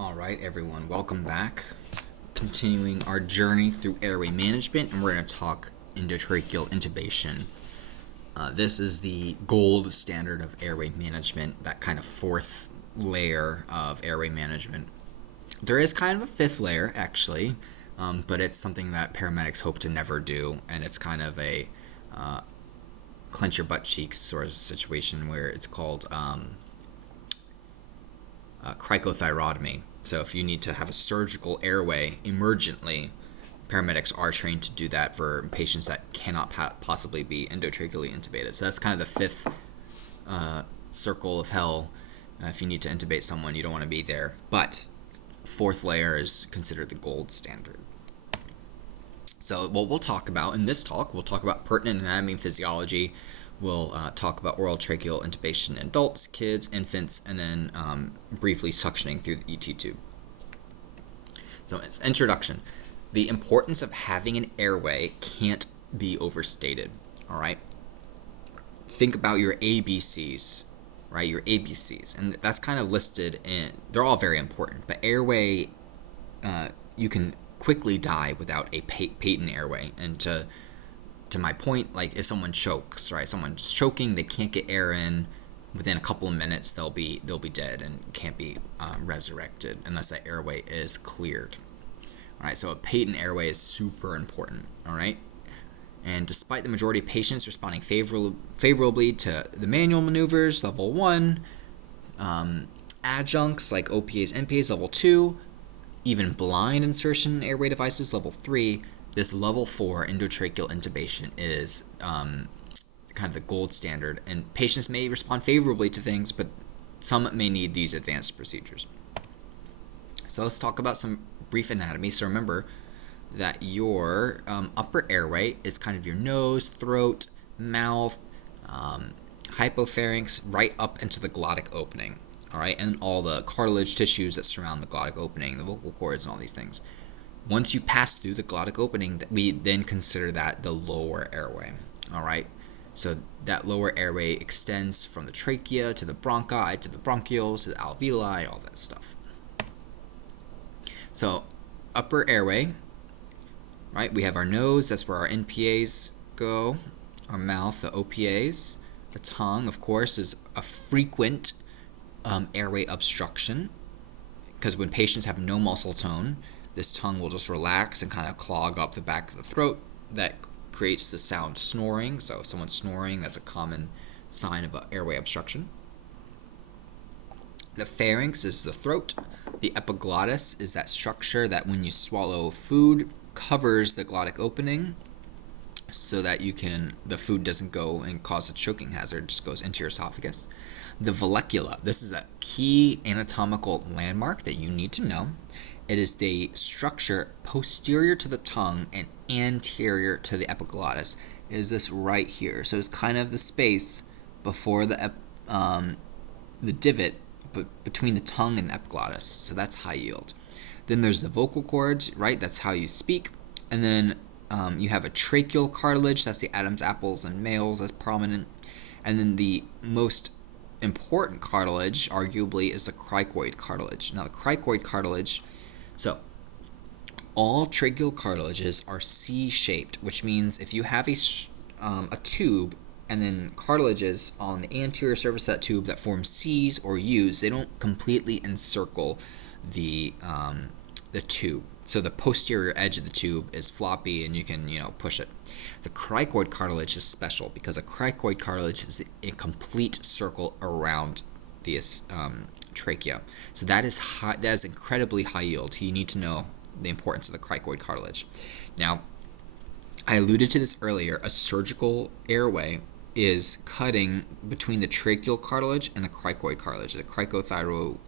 All right, everyone, welcome back. Continuing our journey through airway management, and we're going to talk endotracheal intubation. This is the gold standard of airway management, that kind of fourth layer of airway management. There is kind of a fifth layer, actually, but it's something that paramedics hope to never do, and it's kind of a clench your butt cheeks sort of situation where it's called cricothyrotomy. So if you need to have a surgical airway emergently, paramedics are trained to do that for patients that cannot possibly be endotracheally intubated. So that's kind of the fifth circle of hell. If you need to intubate someone, you don't want to be there. But fourth layer is considered the gold standard. So what we'll talk about in this talk, we'll talk about pertinent anatomy and physiology. We'll talk about oral tracheal intubation in adults, kids, infants, and then briefly suctioning through the ET tube. So it's introduction. The importance of having an airway can't be overstated, all right? Think about your ABCs, right? Your ABCs, and that's kind of listed in, they're all very important, but airway, you can quickly die without a patent airway. And to my point, like if someone chokes, right? Someone's choking, they can't get air in. Within a couple of minutes, they'll be dead and can't be resurrected unless that airway is cleared. All right, so a patent airway is super important. All right, and despite the majority of patients responding favorably to the manual maneuvers, level 1, adjuncts like OPAs, NPAs, level 2, even blind insertion airway devices, level 3. This level 4 endotracheal intubation is kind of the gold standard, and patients may respond favorably to things, but some may need these advanced procedures. So let's talk about some brief anatomy. So remember that your upper airway is kind of your nose, throat, mouth, hypopharynx, right up into the glottic opening, all right, and all the cartilage tissues that surround the glottic opening, the vocal cords and all these things. Once you pass through the glottic opening, we then consider that the lower airway, all right? So that lower airway extends from the trachea to the bronchi, to the bronchioles, to the alveoli, all that stuff. So upper airway, right? We have our nose, that's where our NPAs go, our mouth, the OPAs. The tongue, of course, is a frequent airway obstruction, because when patients have no muscle tone, this tongue will just relax and kind of clog up the back of the throat. That creates the sound snoring. So if someone's snoring, that's a common sign of an airway obstruction. The pharynx is the throat. The epiglottis is that structure that when you swallow food covers the glottic opening so that the food doesn't go and cause a choking hazard, it just goes into your esophagus. The vallecula, this is a key anatomical landmark that you need to know. It is the structure posterior to the tongue and anterior to the epiglottis. It is this right here. So it's kind of the space before the divot between the tongue and the epiglottis. So that's high yield. Then there's the vocal cords, right? That's how you speak. And then you have a tracheal cartilage. That's the Adam's apples in males. That's prominent. And then the most important cartilage, arguably, is the cricoid cartilage. Now, the cricoid cartilage, so all tracheal cartilages are C-shaped, which means if you have a tube and then cartilages on the anterior surface of that tube that form C's or U's, they don't completely encircle the tube. So the posterior edge of the tube is floppy and you can, push it. The cricoid cartilage is special because a cricoid cartilage is a complete circle around the trachea. So that is high, that is incredibly high yield. You need to know the importance of the cricoid cartilage. Now, I alluded to this earlier. A surgical airway is cutting between the tracheal cartilage and the cricoid cartilage, the cricothyroid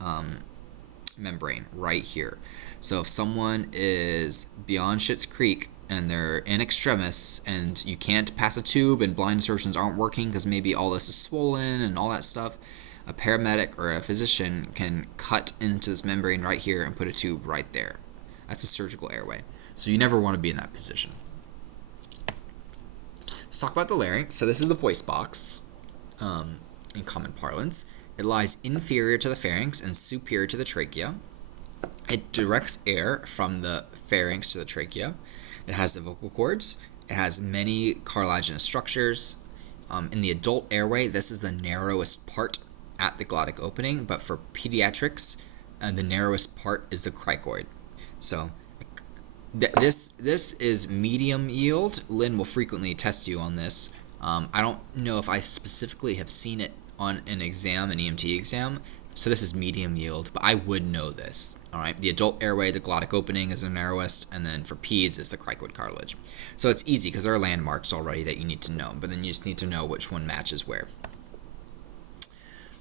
membrane right here. So if someone is beyond Schitt's Creek and they're in extremis and you can't pass a tube and blind insertions aren't working because maybe all this is swollen and all that stuff, a paramedic or a physician can cut into this membrane right here and put a tube right there. That's a surgical airway. So you never want to be in that position. Let's talk about the larynx. So this is the voice box in common parlance. It lies inferior to the pharynx and superior to the trachea. It directs air from the pharynx to the trachea. It has the vocal cords. It has many cartilaginous structures. In the adult airway, this is the narrowest part at the glottic opening, but for pediatrics, the narrowest part is the cricoid. So this is medium yield. Lynn will frequently test you on this. I don't know if I specifically have seen it on an exam, an EMT exam, so this is medium yield, but I would know this. All right, the adult airway, the glottic opening is the narrowest, and then for peds is the cricoid cartilage. So it's easy because there are landmarks already that you need to know, but then you just need to know which one matches where.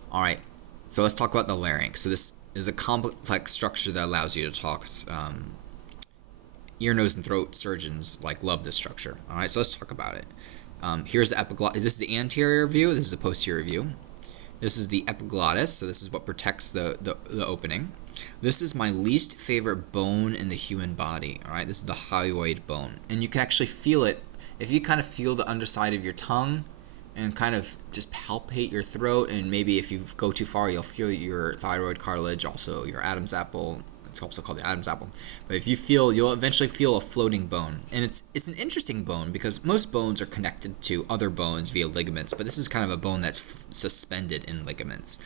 All right, so let's talk about the larynx. So this is a complex structure that allows you to talk. Ear, nose, and throat surgeons love this structure. All right, so let's talk about it. Here's the epiglottis. This is the anterior view. This is the posterior view. This is the epiglottis, so this is what protects the opening. This is my least favorite bone in the human body, all right? This is the hyoid bone. And you can actually feel it. If you kind of feel the underside of your tongue and kind of just palpate your throat, and maybe if you go too far, you'll feel your thyroid cartilage, also your Adam's apple. It's also called the Adam's apple. But if you feel, you'll eventually feel a floating bone. And it's an interesting bone because most bones are connected to other bones via ligaments, but this is kind of a bone that's suspended in ligaments.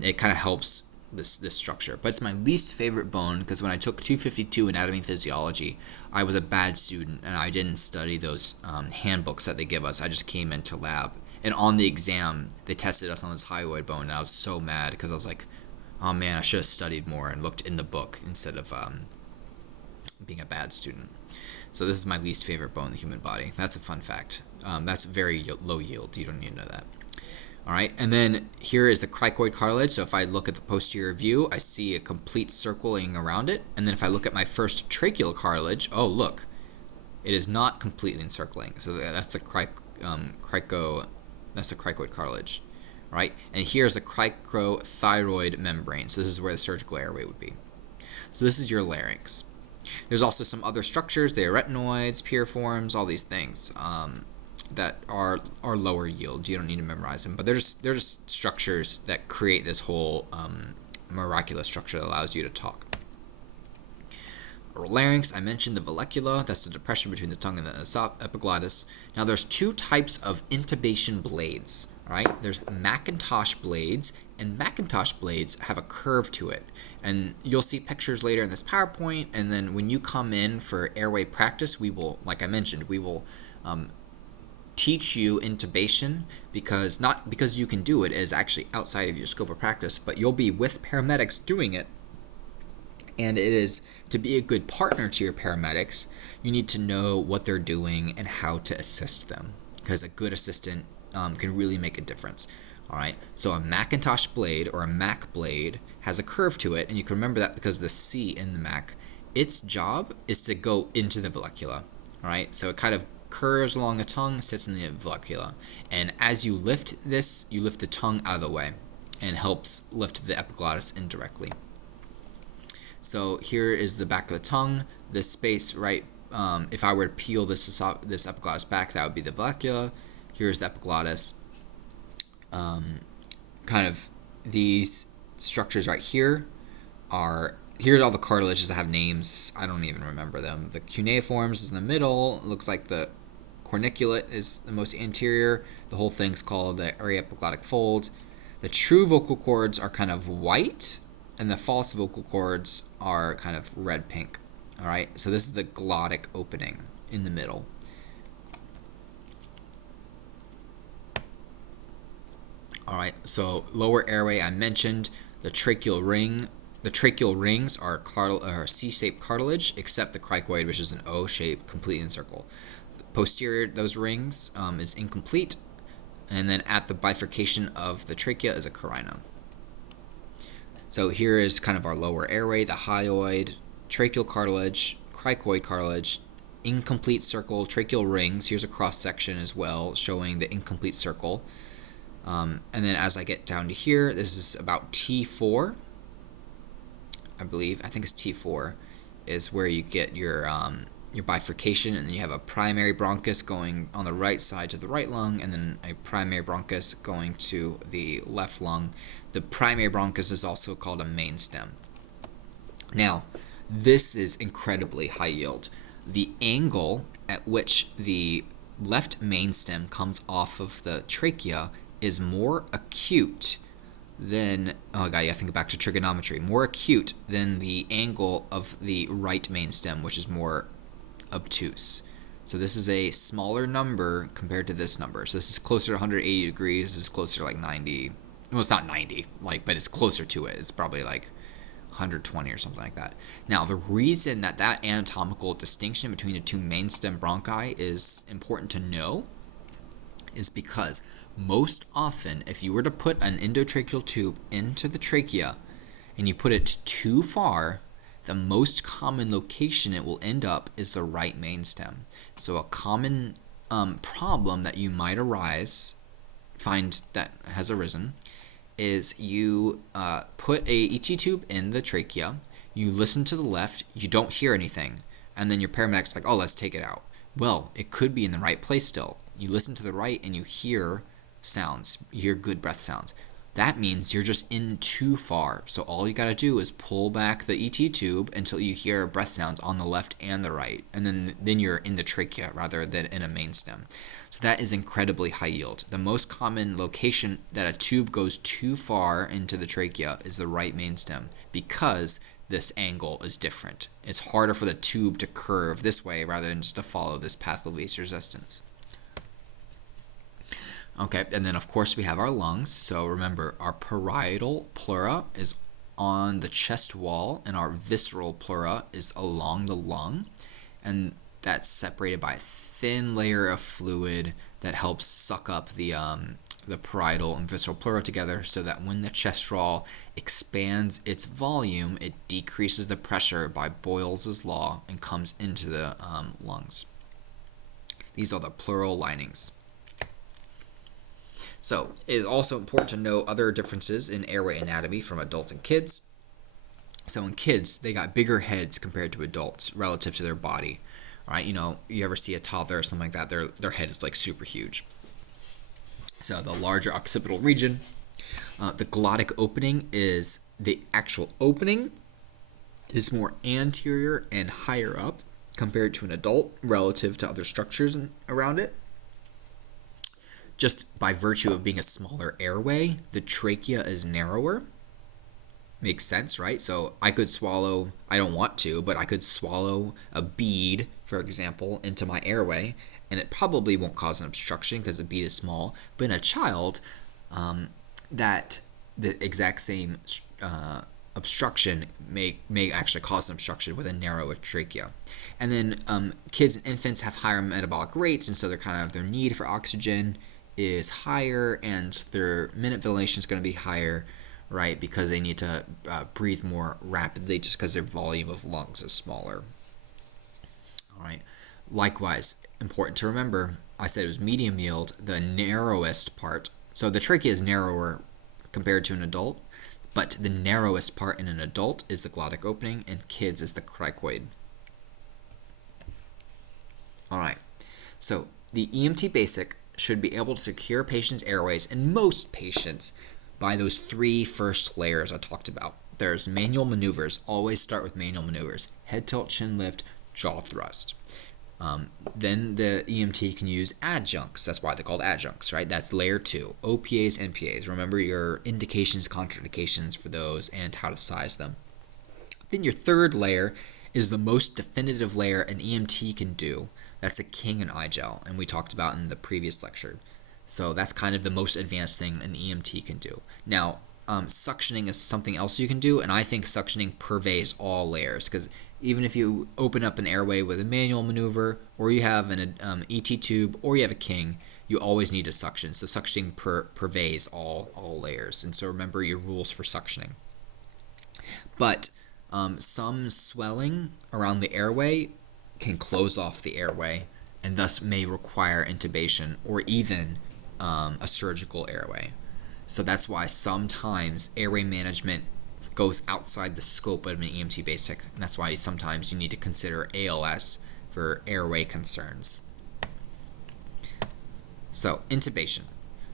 It kind of helps this structure. But it's my least favorite bone because when I took 252 anatomy and physiology, I was a bad student and I didn't study those handbooks that they give us. I just came into lab. And on the exam, they tested us on this hyoid bone, and I was so mad because I was like, oh man, I should have studied more and looked in the book instead of being a bad student. So this is my least favorite bone in the human body. That's a fun fact. That's very low yield. You don't need to know that. All right, and then here is the cricoid cartilage. So if I look at the posterior view, I see a complete circling around it. And then if I look at my first tracheal cartilage, oh look, it is not completely encircling. So that's the that's the cricoid cartilage. Right? And here's the cricothyroid membrane. So this is where the surgical airway would be. So this is your larynx. There's also some other structures, the arytenoids, piriforms, all these things that are lower yield. You don't need to memorize them, but they're just structures that create this whole miraculous structure that allows you to talk. Larynx, I mentioned the vallecula. That's the depression between the tongue and the epiglottis. Now there's two types of intubation blades. Right? There's Macintosh blades, and Macintosh blades have a curve to it. And you'll see pictures later in this PowerPoint, and then when you come in for airway practice, we will, like I mentioned, we will teach you intubation not because you can do it is actually outside of your scope of practice, but you'll be with paramedics doing it. And it is to be a good partner to your paramedics, you need to know what they're doing and how to assist them, because a good assistant can really make a difference. All right, so a Macintosh blade or a Mac blade has a curve to it, and you can remember that because the C in the Mac, its job is to go into the vallecula. All right, so it kind of curves along the tongue, sits in the vallecula, and as you lift this, you lift the tongue out of the way, and helps lift the epiglottis indirectly. So here is the back of the tongue. This space, right? If I were to peel this epiglottis back, that would be the vallecula. Here's the epiglottis. Kind of these structures right here here's all the cartilages that have names. I don't even remember them. The cuneiforms is in the middle. It looks like the corniculate is the most anterior. The whole thing's called the aryepiglottic fold. The true vocal cords are kind of white, and the false vocal cords are kind of red-pink. All right, so this is the glottic opening in the middle. All right, so lower airway I mentioned, the tracheal ring. The tracheal rings are C-shaped cartilage, except the cricoid, which is an O-shape, completely in circle. Posterior, those rings is incomplete, and then at the bifurcation of the trachea is a carina. So here is kind of our lower airway, the hyoid, tracheal cartilage, cricoid cartilage, incomplete circle, tracheal rings. Here's a cross section as well, showing the incomplete circle. And then as I get down to here, this is about T4, I believe. I think it's T4 is where you get your bifurcation, and then you have a primary bronchus going on the right side to the right lung, and then a primary bronchus going to the left lung. The primary bronchus is also called a main stem. Now, this is incredibly high yield. The angle at which the left main stem comes off of the trachea is more acute than, oh god, yeah, think back to trigonometry, more acute than the angle of the right main stem, which is more obtuse. So this is a smaller number compared to this number. So this is closer to 180 degrees. This is closer to like 90. Well, it's not 90, but it's closer to it. It's probably like 120 or something like that. Now, the reason that anatomical distinction between the two main stem bronchi is important to know is because most often, if you were to put an endotracheal tube into the trachea and you put it too far, the most common location it will end up is the right main stem. So a common problem that you might find that has arisen is you put a ET tube in the trachea, you listen to the left, you don't hear anything, and then your paramedic's like, oh, let's take it out. Well, it could be in the right place still. You listen to the right and you hear sounds, you hear good breath sounds. That means you're just in too far. So all you got to do is pull back the ET tube until you hear breath sounds on the left and the right. And then you're in the trachea rather than in a main stem. So that is incredibly high yield. The most common location that a tube goes too far into the trachea is the right main stem because this angle is different. It's harder for the tube to curve this way rather than just to follow this path of least resistance. Okay, and then of course we have our lungs. So remember, our parietal pleura is on the chest wall and our visceral pleura is along the lung. And that's separated by a thin layer of fluid that helps suck up the parietal and visceral pleura together so that when the chest wall expands its volume, it decreases the pressure by Boyle's law and comes into the lungs. These are the pleural linings. So it is also important to know other differences in airway anatomy from adults and kids. So in kids, they got bigger heads compared to adults relative to their body. All right, you ever see a toddler or something like that, their head is like super huge. So the larger occipital region, the glottic opening is the actual opening is more anterior and higher up compared to an adult relative to other structures around it. Just by virtue of being a smaller airway, the trachea is narrower. Makes sense, right? So I could swallow, I don't want to, but I could swallow a bead, for example, into my airway, and it probably won't cause an obstruction because the bead is small. But in a child, that the exact same obstruction may actually cause an obstruction with a narrower trachea. And then kids and infants have higher metabolic rates, and so their need for oxygen is higher and their minute ventilation is going to be higher, right, because they need to breathe more rapidly just because their volume of lungs is smaller. All right. Likewise, important to remember, I said it was medium yield, the narrowest part. So the trachea is narrower compared to an adult, but the narrowest part in an adult is the glottic opening, and kids is the cricoid. All right. So the EMT basic should be able to secure patients' airways in most patients by those three first layers I talked about. There's manual maneuvers. Always start with manual maneuvers. Head tilt, chin lift, jaw thrust. Then the EMT can use adjuncts. That's why they're called adjuncts, right? That's layer 2. OPAs, NPAs. Remember your indications, contraindications for those and how to size them. Then your third layer is the most definitive layer an EMT can do. That's a king and I-gel, and we talked about in the previous lecture. So that's kind of the most advanced thing an EMT can do. Now, suctioning is something else you can do, and I think suctioning pervades all layers, because even if you open up an airway with a manual maneuver, or you have an ET tube, or you have a king, you always need to suction. So suctioning pervades all layers, and so remember your rules for suctioning. But some swelling around the airway can close off the airway and thus may require intubation or even a surgical airway. So that's why sometimes airway management goes outside the scope of an EMT basic, and that's why sometimes you need to consider ALS for airway concerns. So intubation.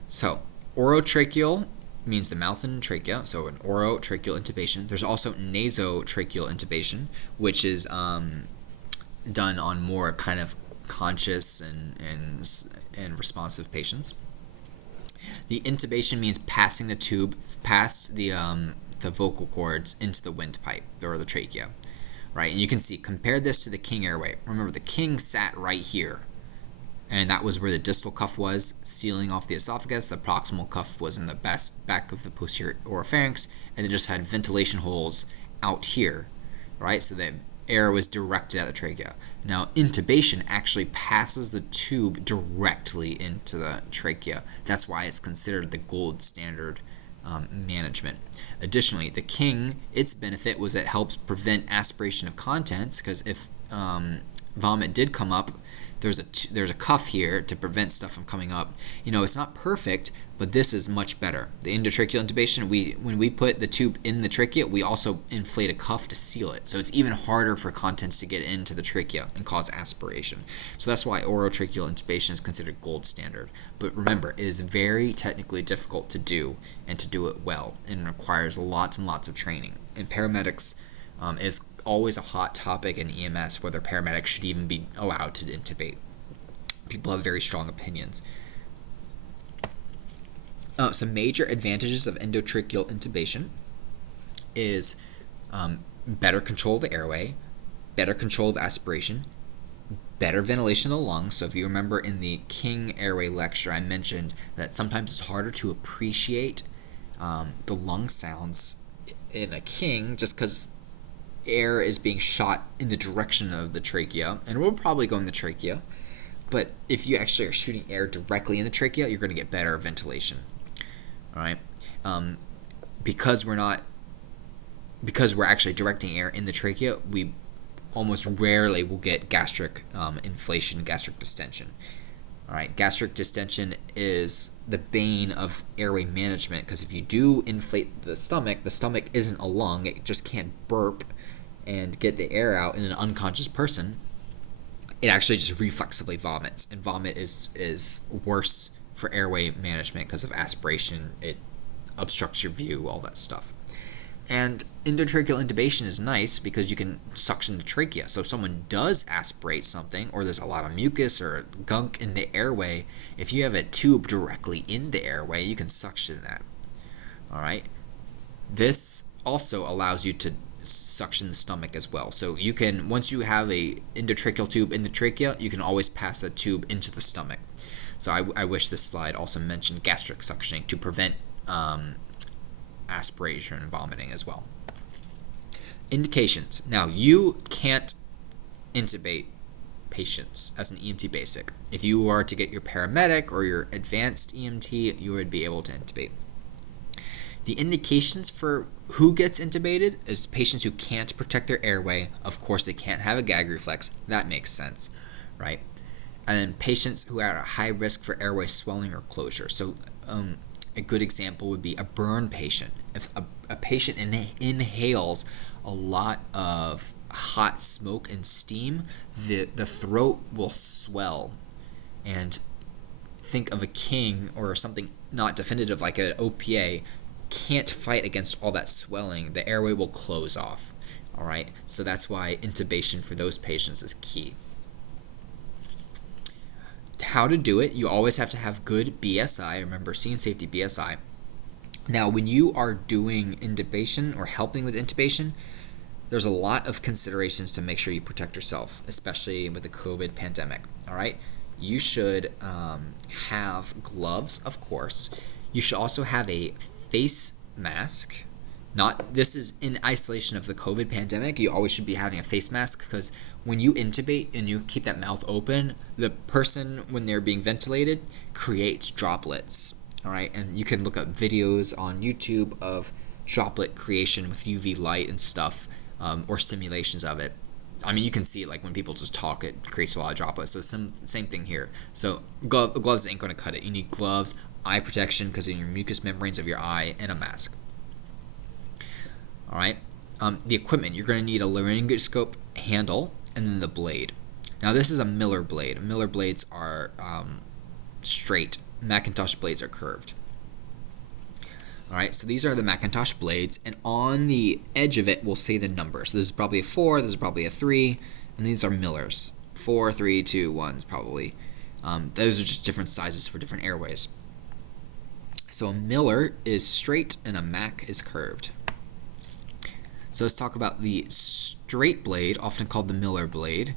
So orotracheal means the mouth and trachea, so an orotracheal intubation. There's also nasotracheal intubation, which is done on more kind of conscious and responsive patients. The intubation means passing the tube past the vocal cords into the windpipe or the trachea, right? And you can see, compare this to the king airway. Remember, the king sat right here, and that was where the distal cuff was, sealing off the esophagus. The proximal cuff was in the back of the posterior oropharynx, and it just had ventilation holes out here, right? So the air was directed at the trachea. Now, intubation actually passes the tube directly into the trachea. That's why it's considered the gold standard management. Additionally, the king, its benefit was it helps prevent aspiration of contents, because if vomit did come up, there's a cuff here to prevent stuff from coming up. It's not perfect, but this is much better. The endotracheal intubation, when we put the tube in the trachea, we also inflate a cuff to seal it. So it's even harder for contents to get into the trachea and cause aspiration. So that's why orotracheal intubation is considered gold standard. But remember, it is very technically difficult to do, and to do it well, and it requires lots and lots of training. And paramedics is always a hot topic in EMS, whether paramedics should even be allowed to intubate. People have very strong opinions. Some major advantages of endotracheal intubation is better control of the airway, better control of aspiration, better ventilation of the lungs. So if you remember in the King airway lecture, I mentioned that sometimes it's harder to appreciate the lung sounds in a King just because air is being shot in the direction of the trachea, and we'll probably go in the trachea. But if you actually are shooting air directly in the trachea, you're going to get better ventilation. All right, because we're actually directing air in the trachea, we almost rarely will get gastric inflation, gastric distension. All right, gastric distension is the bane of airway management, because if you do inflate the stomach isn't a lung; it just can't burp and get the air out in an unconscious person. It actually just reflexively vomits, and vomit is worse for airway management because of aspiration. It obstructs your view, all that stuff. And endotracheal intubation is nice because you can suction the trachea. So if someone does aspirate something, or there's a lot of mucus or gunk in the airway, if you have a tube directly in the airway, you can suction that. All right. This also allows you to suction the stomach as well. So you can, once you have a endotracheal tube in the trachea, you can always pass that tube into the stomach. So I wish this slide also mentioned gastric suctioning to prevent aspiration and vomiting as well. Indications. Now, you can't intubate patients as an EMT basic. If you are to get your paramedic or your advanced EMT, you would be able to intubate. The indications for who gets intubated is patients who can't protect their airway. Of course, they can't have a gag reflex. That makes sense, right? And then patients who are at a high risk for airway swelling or closure. So a good example would be a burn patient. If a patient inhales a lot of hot smoke and steam, the throat will swell. And think of a King or something not definitive like an OPA, can't fight against all that swelling. The airway will close off. All right, so that's why intubation for those patients is key. How to do it, you always have to have good BSI. Remember, scene safety BSI. Now, when you are doing intubation or helping with intubation, there's a lot of considerations to make sure you protect yourself, especially with the COVID pandemic. All right, you should have gloves, of course. You should also have a face mask. This is in isolation of the COVID pandemic. You always should be having a face mask, because when you intubate and you keep that mouth open, the person, when they're being ventilated, creates droplets. All right, and you can look up videos on YouTube of droplet creation with UV light and stuff, or simulations of it. I mean, you can see it, like when people just talk, it creates a lot of droplets. So same thing here. So gloves ain't going to cut it. You need gloves, eye protection because of your mucous membranes of your eye, and a mask. All right. The equipment, you're going to need a laryngoscope handle and then the blade. Now, this is a Miller blade. Miller blades are straight. Macintosh blades are curved. All right, so these are the Macintosh blades, and on the edge of it, we'll say the number. So this is probably a 4, this is probably a 3, and these are Millers. 4, 3, 2, 1 is probably. Those are just different sizes for different airways. So a Miller is straight and a Mac is curved. So let's talk about the straight blade, often called the Miller blade.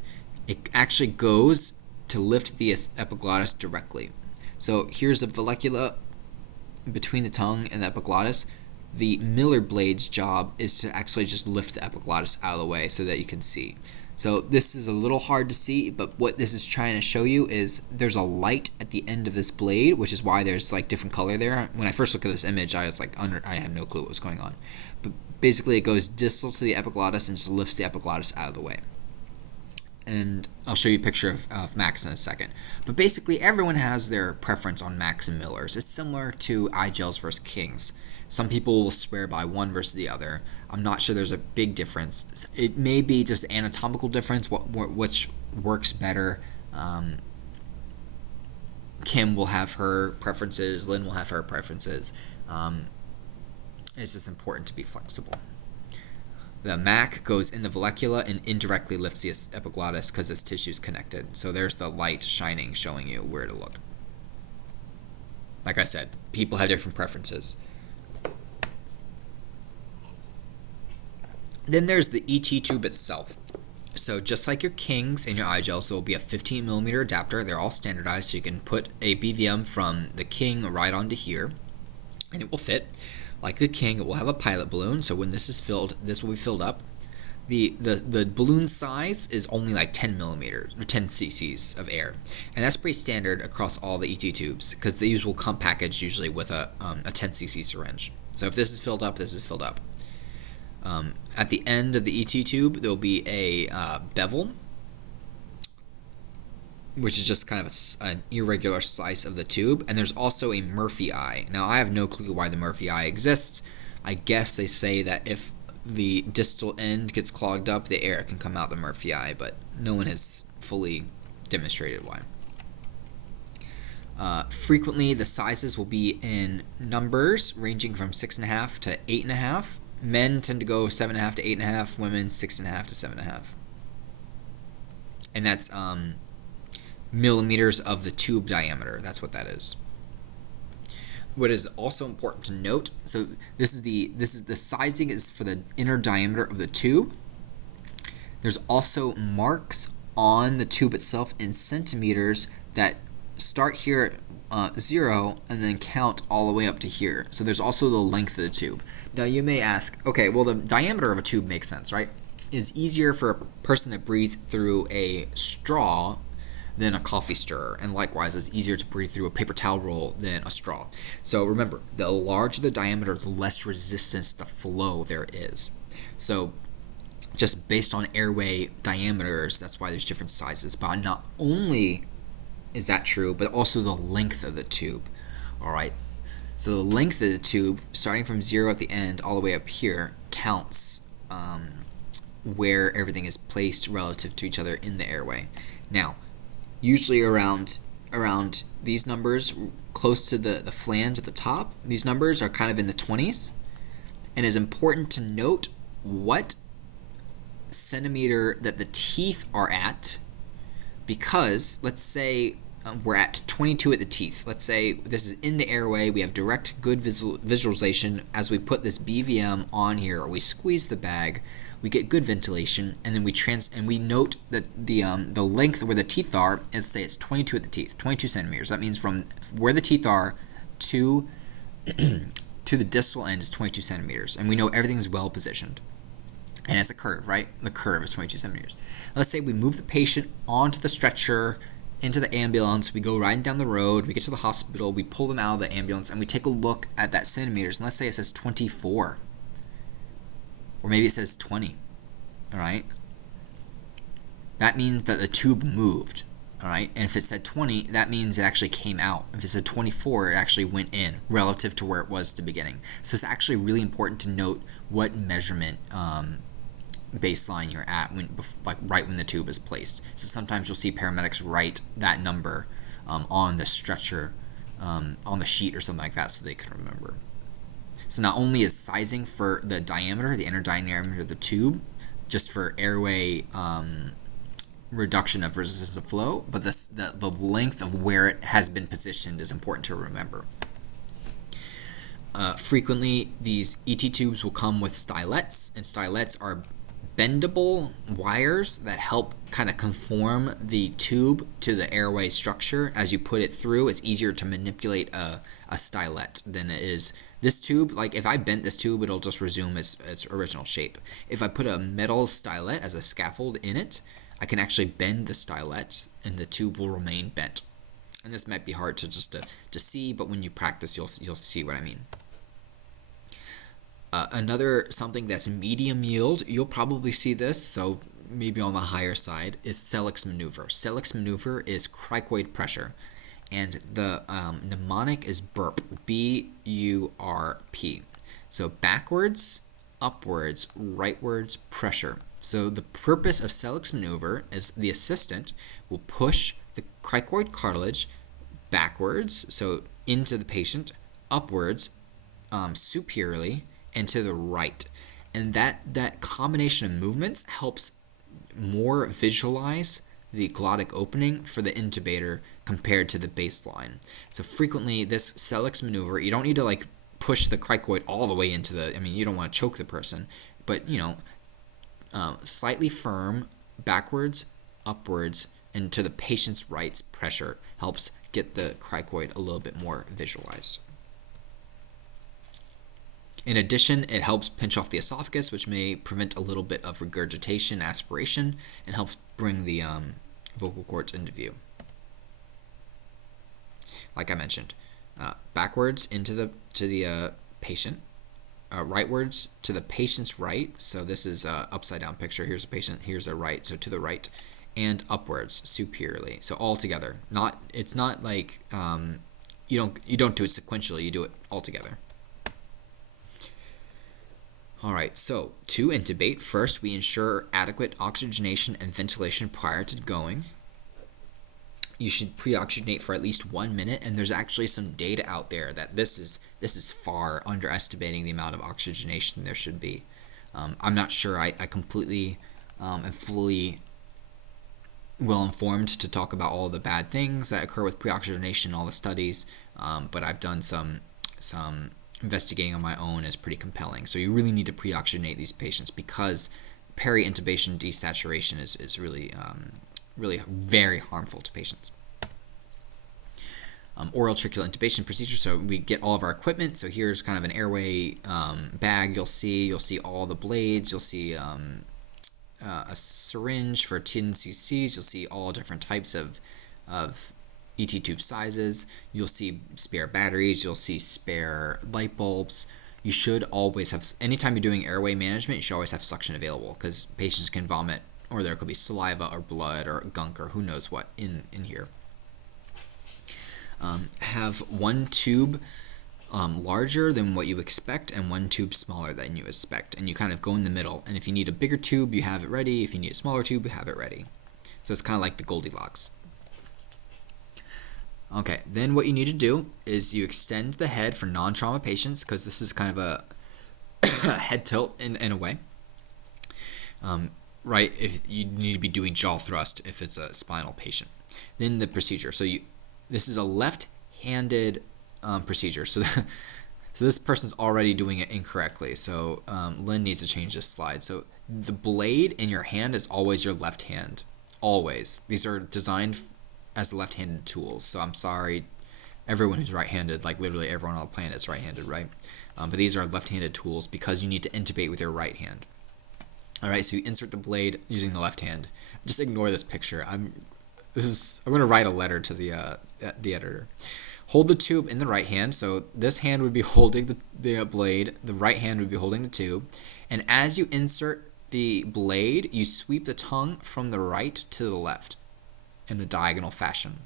It actually goes to lift the epiglottis directly. So here's a vallecula between the tongue and the epiglottis. The Miller blade's job is to actually just lift the epiglottis out of the way so that you can see. So this is a little hard to see, but what this is trying to show you is there's a light at the end of this blade, which is why there's like different color there. When I first looked at this image, I was like, I have no clue what was going on. But basically it goes distal to the epiglottis and just lifts the epiglottis out of the way. And I'll show you a picture of Macs in a second. But basically everyone has their preference on Macs and Millers. It's similar to iGels versus Kings. Some people will swear by one versus the other. I'm not sure there's a big difference. It may be just anatomical difference, which works better. Kim will have her preferences. Lynn will have her preferences. It's just important to be flexible. The Mac goes in the vallecula and indirectly lifts the epiglottis because this tissue is connected. So there's the light shining, showing you where to look. Like I said, people have different preferences. Then there's the ET tube itself. So just like your Kings and your iGels, there will be a 15mm adapter. They're all standardized, so you can put a BVM from the King right onto here, and it will fit. Like the King, it will have a pilot balloon, so when this is filled, this will be filled up. The balloon size is only like 10mm, or 10 cc's of air. And that's pretty standard across all the ET tubes, because these will come packaged usually with a 10 cc syringe. So if this is filled up, this is filled up. At the end of the ET tube, there will be a bevel, which is just kind of an irregular slice of the tube. And there's also a Murphy eye. Now, I have no clue why the Murphy eye exists. I guess they say that if the distal end gets clogged up, the air can come out the Murphy eye, but no one has fully demonstrated why. Frequently, the sizes will be in numbers ranging from 6.5 to 8.5. Men tend to go 7.5 to 8.5. Women 6.5 to 7.5. And that's millimeters of the tube diameter. That's what that is. What is also important to note, so this is the sizing is for the inner diameter of the tube. There's also marks on the tube itself in centimeters that start here at 0 and then count all the way up to here. So there's also the length of the tube. Now you may ask, okay, well the diameter of a tube makes sense, right? It's easier for a person to breathe through a straw than a coffee stirrer, and likewise it's easier to breathe through a paper towel roll than a straw. So remember, the larger the diameter, the less resistance to flow there is. So just based on airway diameters, that's why there's different sizes. But not only is that true, but also the length of the tube. All right. So the length of the tube, starting from 0 at the end all the way up here, counts where everything is placed relative to each other in the airway. Now, usually around these numbers, close to the flange at the top, these numbers are kind of in the 20s. And it's important to note what centimeter that the teeth are at, because let's say we're at 22 at the teeth. Let's say this is in the airway. We have direct good visualization. As we put this BVM on here, or we squeeze the bag, we get good ventilation, and then we note that the length where the teeth are, and say it's 22 at the teeth, 22 centimeters. That means from where the teeth are to to the distal end is 22 centimeters, and we know everything's well positioned. And it's a curve, right? The curve is 22 centimeters. Let's say we move the patient onto the stretcher, into the ambulance, we go riding down the road, we get to the hospital, we pull them out of the ambulance, and we take a look at that centimeters, and let's say it says 24, or maybe it says 20, all right? That means that the tube moved, all right? And if it said 20, that means it actually came out. If it said 24, it actually went in relative to where it was at the beginning. So it's actually really important to note what measurement baseline you're at right when the tube is placed. So sometimes you'll see paramedics write that number on the stretcher, on the sheet or something like that, so they can remember. So not only is sizing for the diameter, the inner diameter of the tube, just for airway reduction of resistance to flow, but the length of where it has been positioned is important to remember. Frequently, these ET tubes will come with stylets, and stylets are bendable wires that help kind of conform the tube to the airway structure. As you put it through, it's easier to manipulate a stylet than it is this tube. Like if I bent this tube, it'll just resume its original shape. If I put a metal stylet as a scaffold in it, I can actually bend the stylet and the tube will remain bent. And this might be hard to see, but when you practice, you'll see what I mean. Another something that's medium yield, you'll probably see this, so maybe on the higher side, is Selleck's maneuver. Selleck's maneuver is cricoid pressure, and the mnemonic is burp, B-U-R-P. So backwards, upwards, rightwards, pressure. So the purpose of Selleck's maneuver is the assistant will push the cricoid cartilage backwards, so into the patient, upwards, superiorly, and to the right. And that combination of movements helps more visualize the glottic opening for the intubator compared to the baseline. So frequently this Selleck's maneuver, you don't need to like push the cricoid all the way into you don't want to choke the person, but slightly firm, backwards, upwards, and to the patient's right pressure helps get the cricoid a little bit more visualized. In addition, it helps pinch off the esophagus, which may prevent a little bit of regurgitation, aspiration, and helps bring the vocal cords into view. Like I mentioned, backwards into the patient, rightwards to the patient's right. So this is a upside down picture. Here's a patient. Here's a right. So to the right, and upwards superiorly. So all together. It's not like you don't do it sequentially. You do it all together. All right, so to intubate, first we ensure adequate oxygenation and ventilation prior to going. You should pre-oxygenate for at least 1 minute, and there's actually some data out there that this is far underestimating the amount of oxygenation there should be. I'm not sure I completely am fully well informed to talk about all the bad things that occur with pre-oxygenation, all the studies, but I've done some investigating on my own is pretty compelling. So you really need to pre-oxygenate these patients because peri-intubation desaturation is really very harmful to patients. Oral tracheal intubation procedure. So we get all of our equipment. So here's kind of an airway bag. You'll see all the blades. You'll see a syringe for 10 cc's. You'll see all different types of ET tube sizes. You'll see spare batteries. You'll see spare light bulbs. You should always have, anytime you're doing airway management, you should always have suction available because patients can vomit, or there could be saliva or blood or gunk or who knows what in here. Have one tube larger than what you expect and one tube smaller than you expect, and you kind of go in the middle. And if you need a bigger tube, you have it ready. If you need a smaller tube, you have it ready. So it's kind of like the Goldilocks. Okay, then what you need to do is you extend the head for non-trauma patients, because this is kind of a head tilt in a way. Right, if you need to be doing jaw thrust if it's a spinal patient. Then the procedure. So this is a left-handed procedure. So this person's already doing it incorrectly. So Lynn needs to change this slide. So the blade in your hand is always your left hand. Always. These are designed as left-handed tools. So I'm sorry, everyone who's right-handed, like literally everyone on the planet is right-handed, right? But these are left-handed tools because you need to intubate with your right hand. All right, so you insert the blade using the left hand. Just ignore this picture. I'm going to write a letter to the editor. Hold the tube in the right hand. So this hand would be holding the blade. The right hand would be holding the tube. And as you insert the blade, you sweep the tongue from the right to the left in a diagonal fashion.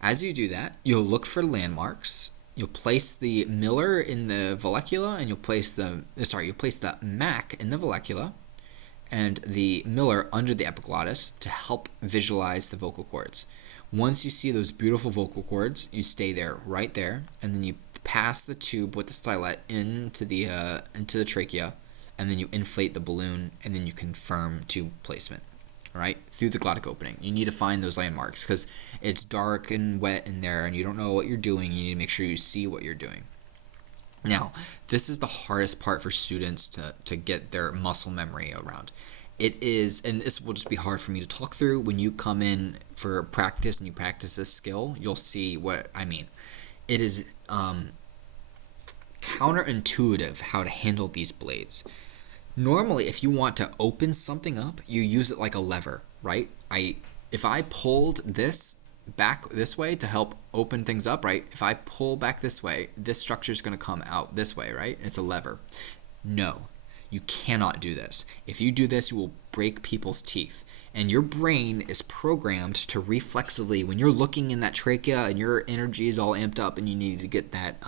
As you do that, you'll look for landmarks. You'll place the Miller in the vallecula, and you'll place the Mac in the vallecula, and the Miller under the epiglottis to help visualize the vocal cords. Once you see those beautiful vocal cords, you stay there, right there, and then you pass the tube with the stylet into the trachea, and then you inflate the balloon, and then you confirm tube placement. All right, through the glottic opening. You need to find those landmarks because it's dark and wet in there, and you don't know what you're doing. You need to make sure you see what you're doing. Now, this is the hardest part for students to get their muscle memory around. It is, and this will just be hard for me to talk through. When you come in for practice and you practice this skill, you'll see what I mean. It is counterintuitive how to handle these blades. Normally, if you want to open something up, you use it like a lever, right? If I pulled this back this way to help open things up, right? If I pull back this way, this structure is going to come out this way, right? It's a lever. No, you cannot do this. If you do this, you will break people's teeth. And your brain is programmed to reflexively, when you're looking in that trachea and your energy is all amped up and you need to get that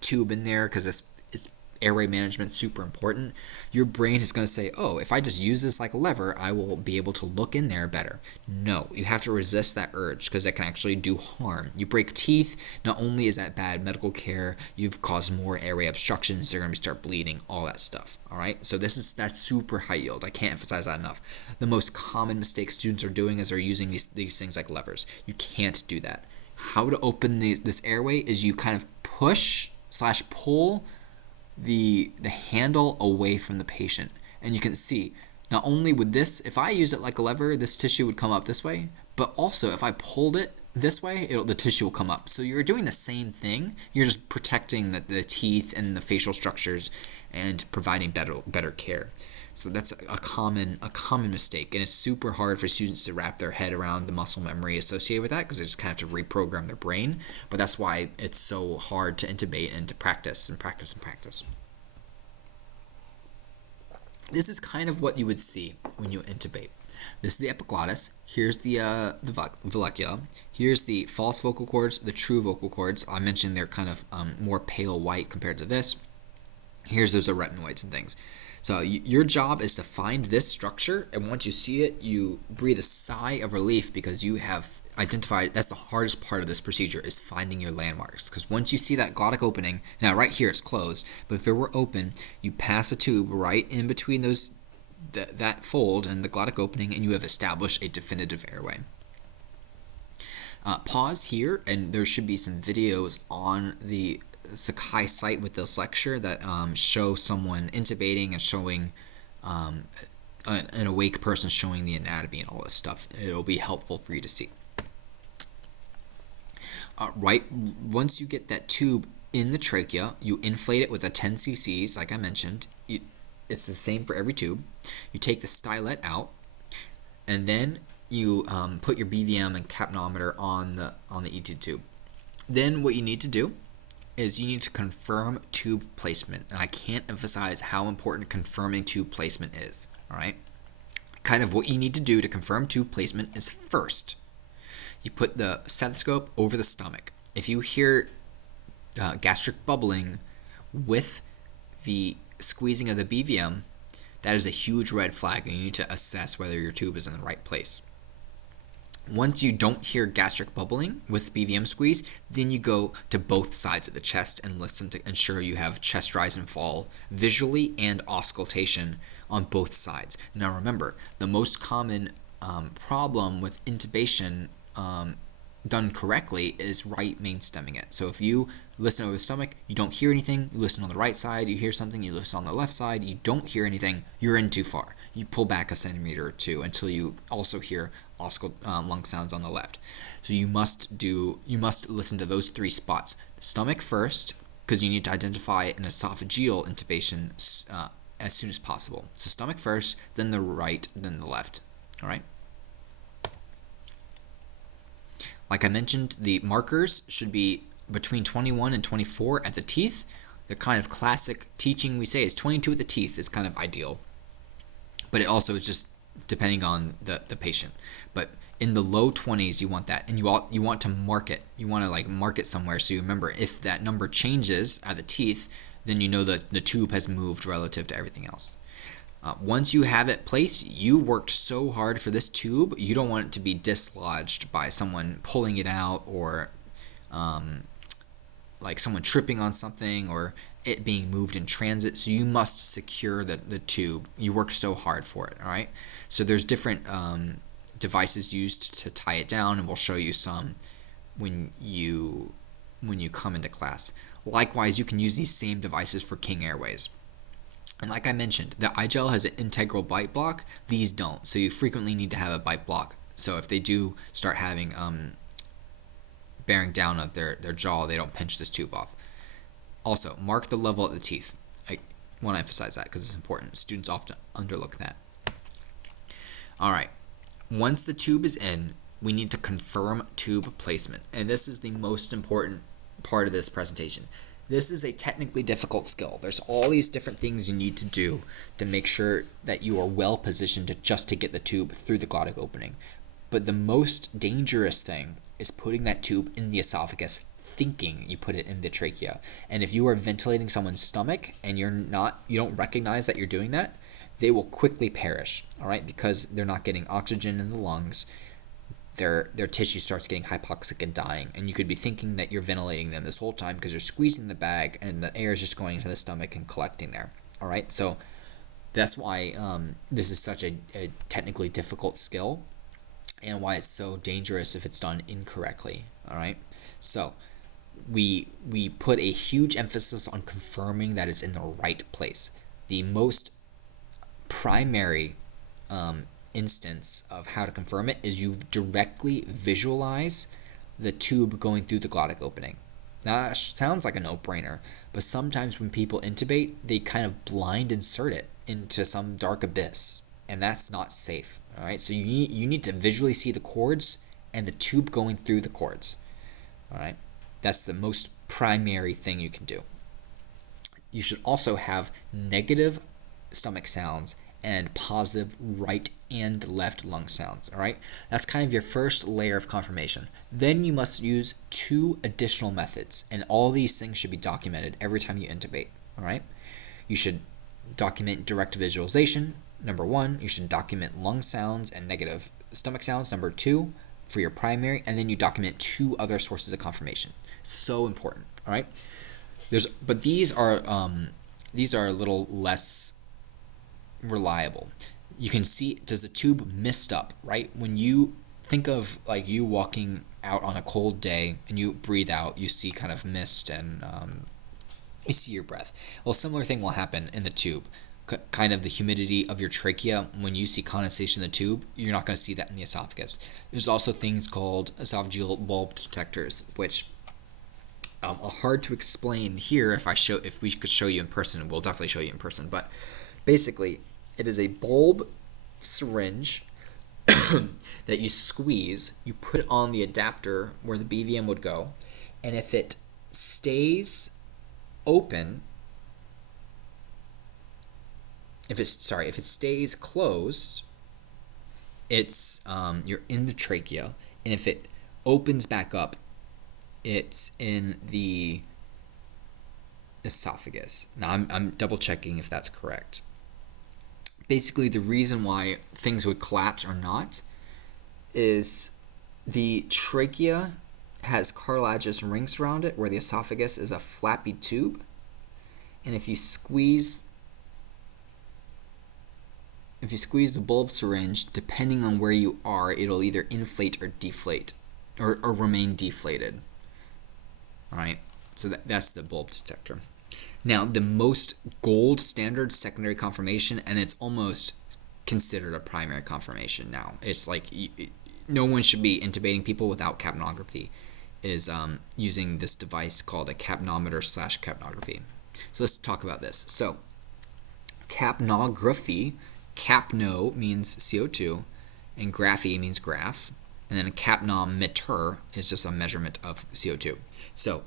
tube in there because it's airway management super important, your brain is going to say, oh, if I just use this like a lever, I will be able to look in there better. No, you have to resist that urge because that can actually do harm. You break teeth, not only is that bad medical care, you've caused more airway obstructions, they're going to start bleeding, all that stuff. All right, so that's super high yield. I can't emphasize that enough. The most common mistake students are doing is they're using these things like levers. You can't do that. How to open this airway is you kind of push/pull the handle away from the patient. And you can see, not only would this, if I use it like a lever, this tissue would come up this way, but also if I pulled it this way, the tissue will come up. So you're doing the same thing, you're just protecting the teeth and the facial structures and providing better care. So that's a common mistake, and it's super hard for students to wrap their head around the muscle memory associated with that because they just kind of have to reprogram their brain. But that's why it's so hard to intubate and to practice. This is kind of what you would see when you intubate. This is the epiglottis. Here's the vallecula. Here's the false vocal cords, the true vocal cords. I mentioned they're kind of more pale white compared to this. Here's those arytenoids and things. So your job is to find this structure, and once you see it, you breathe a sigh of relief because you have identified. That's the hardest part of this procedure, is finding your landmarks. Because once you see that glottic opening, now right here it's closed, but if it were open, you pass a tube right in between that fold and the glottic opening, and you have established a definitive airway. Pause here, and there should be some videos on the Sakai site with this lecture that show someone intubating and showing an awake person showing the anatomy and all this stuff. It'll be helpful for you to see. Once you get that tube in the trachea, you inflate it with a 10 cc's, like I mentioned. It's the same for every tube. You take the stylet out, and then you put your BVM and capnometer on the ET tube. Then what you need to do is you need to confirm tube placement. And I can't emphasize how important confirming tube placement is. All right? Kind of what you need to do to confirm tube placement is, first, you put the stethoscope over the stomach. If you hear gastric bubbling with the squeezing of the BVM, that is a huge red flag, and you need to assess whether your tube is in the right place. Once you don't hear gastric bubbling with BVM squeeze, then you go to both sides of the chest and listen to ensure you have chest rise and fall visually and auscultation on both sides. Now remember, the most common problem with intubation done correctly is right main stemming it. So if you listen over the stomach, you don't hear anything, you listen on the right side, you hear something, you listen on the left side, you don't hear anything, you're in too far. You pull back a centimeter or two until you also hear lung sounds on the left. So you must listen to those three spots. The stomach first, because you need to identify an esophageal intubation as soon as possible. So stomach first, then the right, then the left. All right. Like I mentioned, the markers should be between 21 and 24 at the teeth. The kind of classic teaching we say is 22 at the teeth is kind of ideal. But it also is just depending on the patient. But in the low 20s, you want that. And you want to mark it. You want to mark it somewhere so you remember if that number changes at the teeth, then you know that the tube has moved relative to everything else. Once you have it placed, you worked so hard for this tube, you don't want it to be dislodged by someone pulling it out or like someone tripping on something or it being moved in transit. So you must secure the tube. You worked so hard for it, all right? So there's different devices used to tie it down, and we'll show you some when you come into class. Likewise, you can use these same devices for King Airways. And like I mentioned, the iGel has an integral bite block. These don't, so you frequently need to have a bite block. So if they do start having bearing down of their jaw, they don't pinch this tube off. Also, mark the level of the teeth. I want to emphasize that because it's important. Students often underlook that. All right. Once the tube is in, we need to confirm tube placement. And this is the most important part of this presentation. This is a technically difficult skill. There's all these different things you need to do to make sure that you are well positioned to get the tube through the glottic opening. But the most dangerous thing is putting that tube in the esophagus, thinking you put it in the trachea. And if you are ventilating someone's stomach and you don't recognize that you're doing that, they will quickly perish, all right? Because they're not getting oxygen in the lungs. Their tissue starts getting hypoxic and dying, and you could be thinking that you're ventilating them this whole time because you're squeezing the bag and the air is just going into the stomach and collecting there, all right? So that's why this is such a technically difficult skill and why it's so dangerous if it's done incorrectly, all right? So we put a huge emphasis on confirming that it's in the right place. The most primary instance of how to confirm it is you directly visualize the tube going through the glottic opening. Now that sounds like a no-brainer, but sometimes when people intubate, they kind of blind insert it into some dark abyss, and that's not safe. All right, so you need to visually see the cords and the tube going through the cords. All right, that's the most primary thing you can do. You should also have negative stomach sounds and positive right and left lung sounds, all right? That's kind of your first layer of confirmation. Then you must use 2 additional methods, and all these things should be documented every time you intubate, all right? You should document direct visualization, number 1. You should document lung sounds and negative stomach sounds, number 2, for your primary, and then you document 2 other sources of confirmation. So important, all right? But these are a little less reliable. You can see, does the tube mist up, right? When you think of like you walking out on a cold day and you breathe out, you see kind of mist and you see your breath. Well, a similar thing will happen in the tube. Kind of the humidity of your trachea, when you see condensation in the tube, you're not going to see that in the esophagus. There's also things called esophageal bulb detectors, which are hard to explain here. If we could show you in person, we'll definitely show you in person. But basically, it is a bulb syringe that you squeeze, you put on the adapter where the BVM would go, and if it stays open, if it stays closed, it's you're in the trachea, and if it opens back up, it's in the esophagus. Now I'm double checking if that's correct. Basically, the reason why things would collapse or not is the trachea has cartilaginous rings around it, where the esophagus is a flappy tube, and if you squeeze the bulb syringe, depending on where you are, it'll either inflate or deflate, or remain deflated. All right, so that's the bulb detector. Now, the most gold standard secondary confirmation, and it's almost considered a primary confirmation now. It's like no one should be intubating people without capnography, is using this device called a capnometer/capnography. So let's talk about this. So capnography, capno means CO2, and graphy means graph, and then a capnometer is just a measurement of CO2. So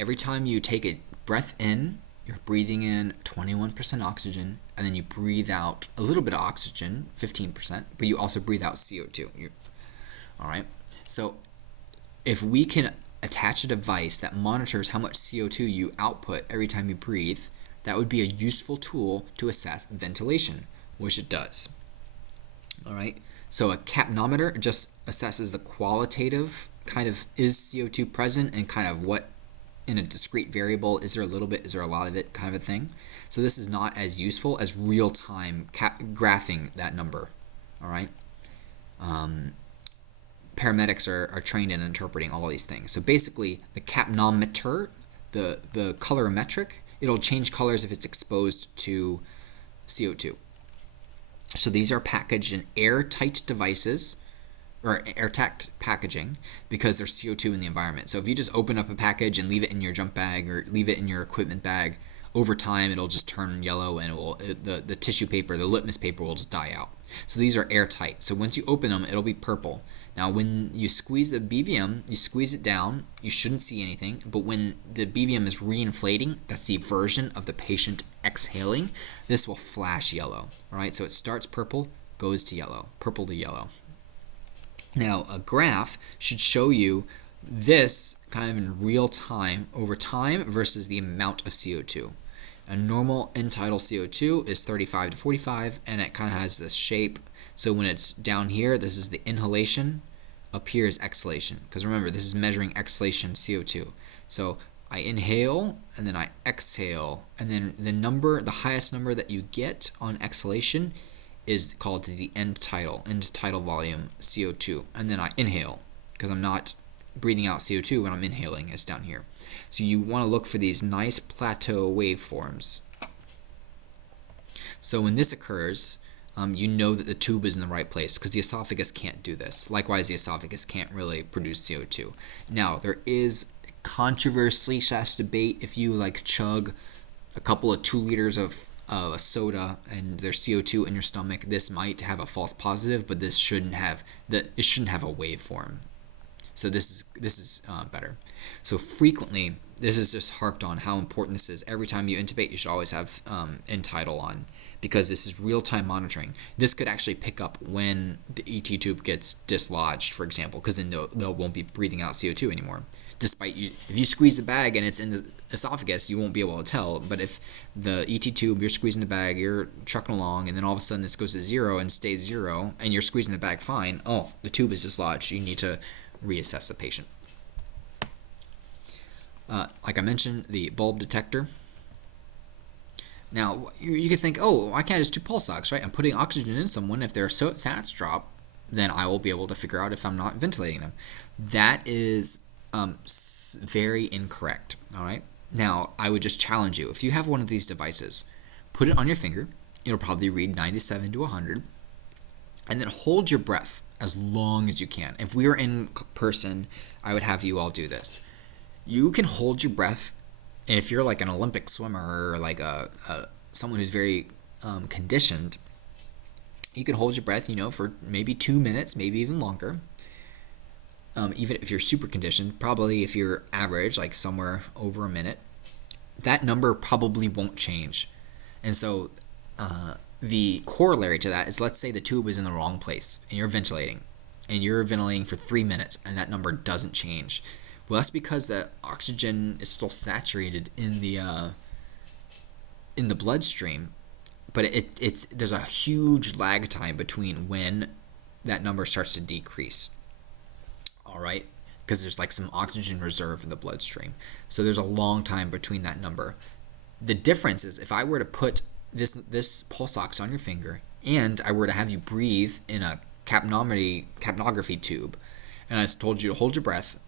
every time you take a breath in, you're breathing in 21% oxygen, and then you breathe out a little bit of oxygen, 15%, but you also breathe out CO2. All right? So if we can attach a device that monitors how much CO2 you output every time you breathe, that would be a useful tool to assess ventilation, which it does. All right? So a capnometer just assesses the qualitative kind of, is CO2 present, and kind of what in a discrete variable? Is there a little bit? Is there a lot of it? Kind of a thing. So this is not as useful as real-time graphing that number. All right. Paramedics are trained in interpreting all these things. So basically, the capnometer, the colorimetric, it'll change colors if it's exposed to CO2. So these are packaged in airtight devices, or airtight packaging, because there's CO2 in the environment. So if you just open up a package and leave it in your jump bag or leave it in your equipment bag, over time it'll just turn yellow, and the tissue paper, the litmus paper, will just die out. So these are airtight. So once you open them, it'll be purple. Now when you squeeze the BVM, you squeeze it down, you shouldn't see anything, but when the BVM is reinflating, that's the version of the patient exhaling, this will flash yellow. All right, so it starts purple, goes to yellow, purple to yellow. Now a graph should show you this kind of in real time over time versus the amount of CO2. A normal end-tidal CO2 is 35 to 45, and it kind of has this shape. So when it's down here, this is the inhalation. Up here is exhalation. Because remember, this is measuring exhalation CO2. So I inhale, and then I exhale. And then the highest number that you get on exhalation is called the end tidal volume CO2. And then I inhale, because I'm not breathing out CO2 when I'm inhaling. It's down here. So you want to look for these nice plateau waveforms. So when this occurs, you know that the tube is in the right place, because the esophagus can't do this. Likewise, the esophagus can't really produce CO2. Now, there is controversy / debate if you like chug a couple of 2 liters of a soda and there's CO2 in your stomach, this might have a false positive, but this shouldn't have a waveform. So this is better. So frequently, this is just harped on how important this is. Every time you intubate, you should always have end tidal on, because this is real-time monitoring. This could actually pick up when the ET tube gets dislodged, for example, because then they won't be breathing out CO2 anymore. If you squeeze the bag and it's in the esophagus, you won't be able to tell. But if the ET tube, you're squeezing the bag, you're trucking along, and then all of a sudden this goes to 0 and stays 0, and you're squeezing the bag fine, oh, the tube is dislodged. You need to reassess the patient. Like I mentioned, the bulb detector. Now, you could think, oh, I can't just do pulse ox, right? I'm putting oxygen in someone. If their sats drop, then I will be able to figure out if I'm not ventilating them. That is very incorrect, all right? Now, I would just challenge you. If you have one of these devices, put it on your finger. It'll probably read 97 to 100. And then hold your breath as long as you can. If we were in person, I would have you all do this. You can hold your breath, and if you're like an Olympic swimmer or like someone who's very conditioned, you can hold your breath, for maybe 2 minutes, maybe even longer. Even if you're super conditioned, probably if you're average, like somewhere over a minute, that number probably won't change. And so the corollary to that is, let's say the tube is in the wrong place and you're ventilating for 3 minutes and that number doesn't change. Well, that's because the oxygen is still saturated in the bloodstream, but there's a huge lag time between when that number starts to decrease. All right, because there's like some oxygen reserve in the bloodstream, so there's a long time between that number. The difference is, if I were to put this pulse ox on your finger and I were to have you breathe in a capnography tube, and I told you to hold your breath,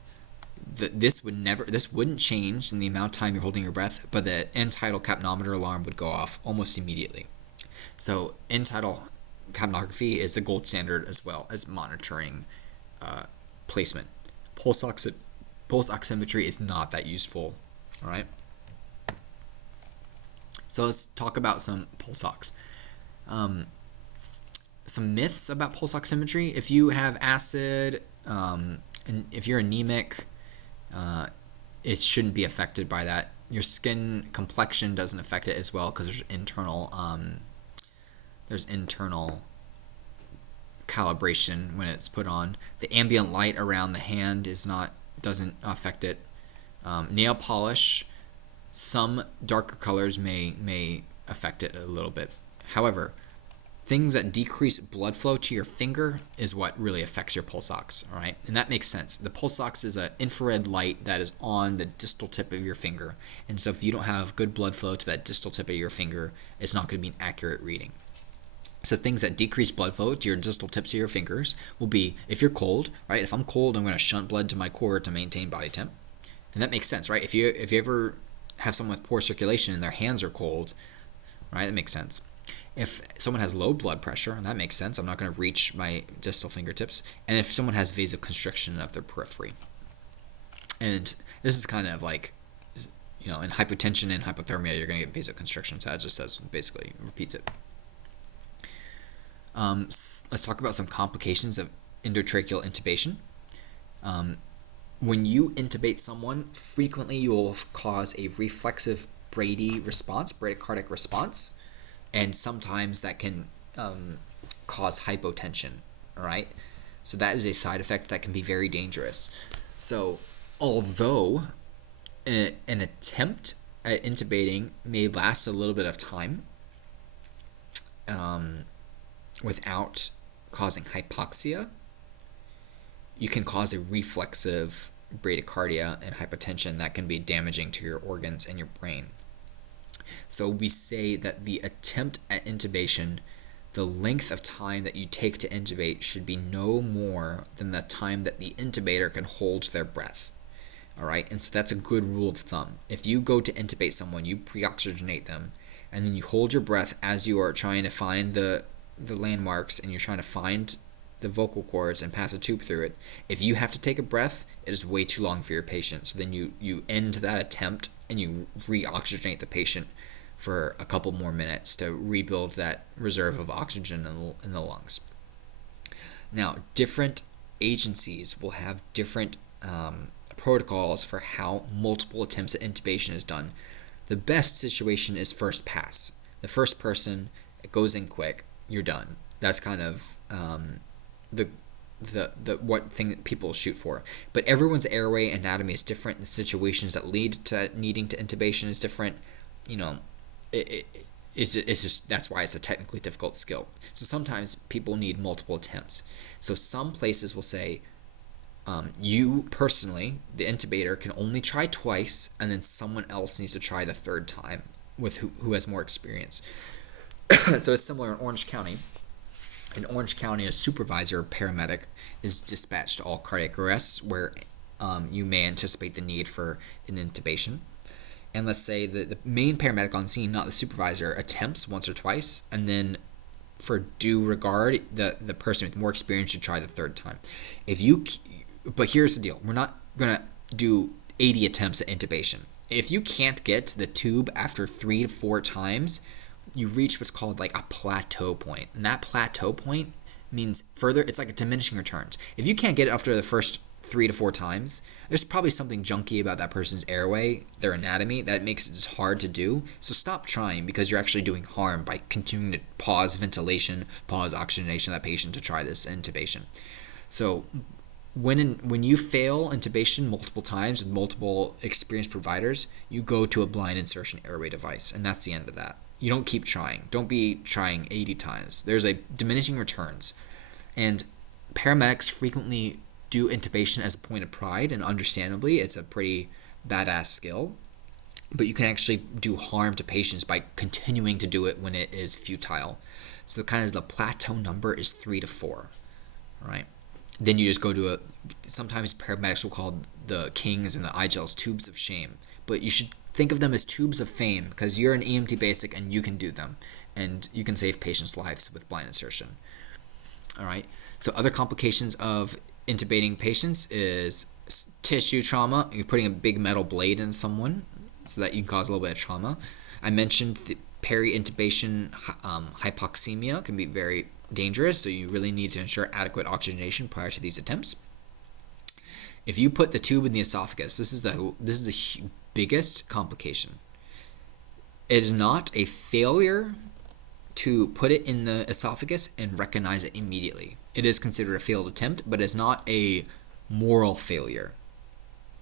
this wouldn't change in the amount of time you're holding your breath, but the end tidal capnometer alarm would go off almost immediately. So end tidal capnography is the gold standard as well as monitoring placement. Pulse oximetry is not that useful. All right. So let's talk about some pulse ox. Some myths about pulse oximetry. If you have acid, and if you're anemic, it shouldn't be affected by that. Your skin complexion doesn't affect it as well, because there's internal calibration when it's put on. The ambient light around the hand doesn't affect it. Nail polish, some darker colors may affect it a little bit. However, things that decrease blood flow to your finger is what really affects your pulse ox, all right? And that makes sense. The pulse ox is an infrared light that is on the distal tip of your finger. And so if you don't have good blood flow to that distal tip of your finger, it's not going to be an accurate reading. So things that decrease blood flow to your distal tips of your fingers will be if you're cold, right? If I'm cold, I'm going to shunt blood to my core to maintain body temp. And that makes sense, right? If you ever have someone with poor circulation and their hands are cold, right? That makes sense. If someone has low blood pressure, and that makes sense, I'm not going to reach my distal fingertips. And if someone has vasoconstriction of their periphery. And this is kind of like, in hypotension and hypothermia, you're going to get vasoconstriction. So that just says, basically, repeats it. Let's talk about some complications of endotracheal intubation. When you intubate someone, frequently you will cause a reflexive bradycardic response, and sometimes that can cause hypotension, all right? So that is a side effect that can be very dangerous. So although an attempt at intubating may last a little bit of time without causing hypoxia, you can cause a reflexive bradycardia and hypotension that can be damaging to your organs and your brain. So we say that the attempt at intubation, the length of time that you take to intubate should be no more than the time that the intubator can hold their breath. All right, and so that's a good rule of thumb. If you go to intubate someone, you pre-oxygenate them, and then you hold your breath as you are trying to find the landmarks and you're trying to find the vocal cords and pass a tube through it. If you have to take a breath, it is way too long for your patient. So then you end that attempt and you re-oxygenate the patient for a couple more minutes to rebuild that reserve of oxygen in the lungs. Now, different agencies will have different protocols for how multiple attempts at intubation is done. The best situation is first pass. The first person, it goes in quick, you're done. That's kind of the what thing that people shoot for. But everyone's airway anatomy is different. The situations that lead to needing to intubation is different. It's just that's why it's a technically difficult skill. So sometimes people need multiple attempts. So some places will say, you personally, the intubator, can only try twice, and then someone else needs to try the third time with who has more experience. So it's similar in Orange County. In Orange County, a supervisor or paramedic is dispatched to all cardiac arrests where you may anticipate the need for an intubation. And let's say the main paramedic on scene, not the supervisor, attempts once or twice, and then for due regard, the person with more experience should try the third time. But here's the deal. We're not going to do 80 attempts at intubation. If you can't get to the tube after 3 to 4 times, you reach what's called like a plateau point. And that plateau point means further, it's like a diminishing returns. If you can't get it after the first 3 to 4 times, there's probably something junky about that person's airway, their anatomy, that makes it just hard to do. So stop trying, because you're actually doing harm by continuing to pause ventilation, pause oxygenation of that patient to try this intubation. So when you fail intubation multiple times with multiple experienced providers, you go to a blind insertion airway device, and that's the end of that. You don't keep trying. Don't be trying 80 times. There's a diminishing returns. And paramedics frequently do intubation as a point of pride, and understandably, it's a pretty badass skill. But you can actually do harm to patients by continuing to do it when it is futile. So kind of the plateau number is 3 to 4, right? Then you just go to sometimes paramedics will call the Kings and the iGels tubes of shame. But you should think of them as tubes of fame, because you're an EMT basic and you can do them. And you can save patients' lives with blind insertion. All right. So other complications of intubating patients is tissue trauma. You're putting a big metal blade in someone so that you can cause a little bit of trauma. I mentioned the peri-intubation hypoxemia can be very dangerous, so you really need to ensure adequate oxygenation prior to these attempts. If you put the tube in the esophagus, this is the biggest complication. It is not a failure to put it in the esophagus and recognize it immediately. It is considered a failed attempt, but it's not a moral failure.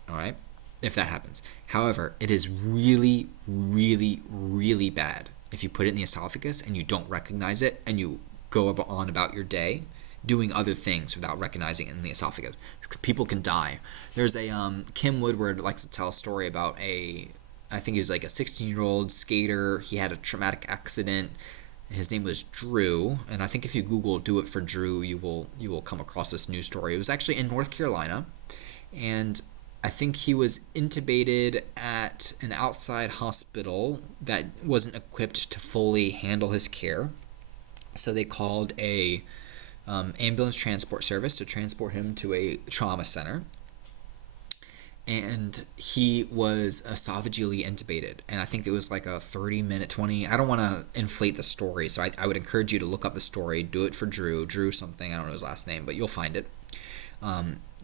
All right, if that happens. However, it is really, really, really bad if you put it in the esophagus and you don't recognize it and you go on about your day doing other things without recognizing it in the esophagus. People can die. There's a Kim Woodward likes to tell a story about I think he was like a 16-year-old skater. He had a traumatic accident. His name was Drew, and I think if you Google "do it for Drew," you will come across this news story. It was actually in North Carolina, and I think he was intubated at an outside hospital that wasn't equipped to fully handle his care. So they called a ambulance transport service to transport him to a trauma center. And he was esophagically intubated. And I think it was like a 30-minute, 20. I don't want to inflate the story, so I would encourage you to look up the story. Do it for Drew something. I don't know his last name, but you'll find it.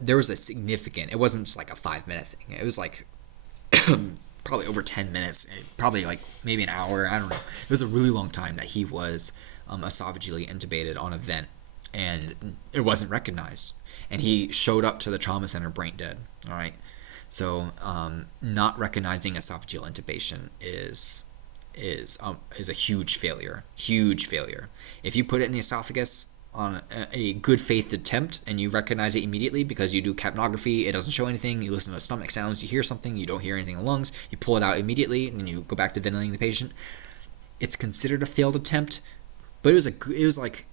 There was a significant, it wasn't just like a 5-minute thing. It was like probably over 10 minutes, probably like maybe an hour. I don't know. It was a really long time that he was esophagically intubated on a vent, and it wasn't recognized. And he showed up to the trauma center brain dead. All right. So not recognizing esophageal intubation is a huge failure. Huge failure. If you put it in the esophagus on a good faith attempt and you recognize it immediately because you do capnography, it doesn't show anything, you listen to stomach sounds, you hear something, you don't hear anything in the lungs, you pull it out immediately, and then you go back to ventilating the patient, it's considered a failed attempt, but it was like